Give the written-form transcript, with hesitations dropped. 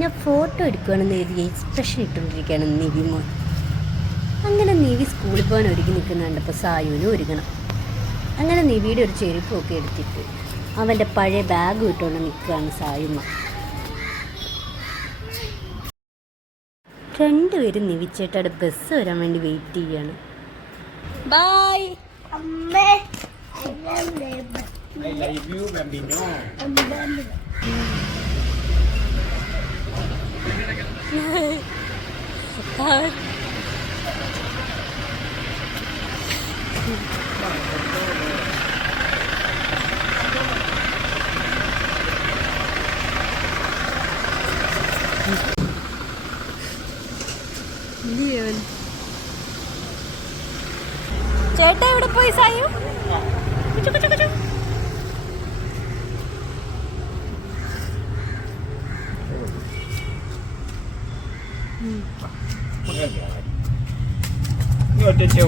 ഞാൻ ഫോട്ടോ എടുക്കുകയാണെന്ന് എഴുതി എക്സ്പ്രഷൻ ഇട്ടുകൊണ്ടിരിക്കുകയാണ് നിവി മോൻ. അങ്ങനെ നിവി സ്കൂളിൽ പോകാൻ ഒരുങ്ങി നിൽക്കുന്ന കണ്ടപ്പോൾ സായുവിനും ഒരുങ്ങണം. അങ്ങനെ നിവിയുടെ ഒരു ചെരുപ്പൊക്കെ എടുത്തിട്ട് അവൻ്റെ പഴയ ബാഗ് ഇട്ടുകൊണ്ട് നിൽക്കുകയാണ് സായുമ്മ. രണ്ടുപേരും നിവിച്ചേട്ടയുടെ ബസ് വരാൻ വേണ്ടി വെയിറ്റ് ചെയ്യാണ്. ബൈ അമ്മേ. I love you, bambino. ചേട്ടാ എവിടെ പോയി സായു? Ngồi trên chiều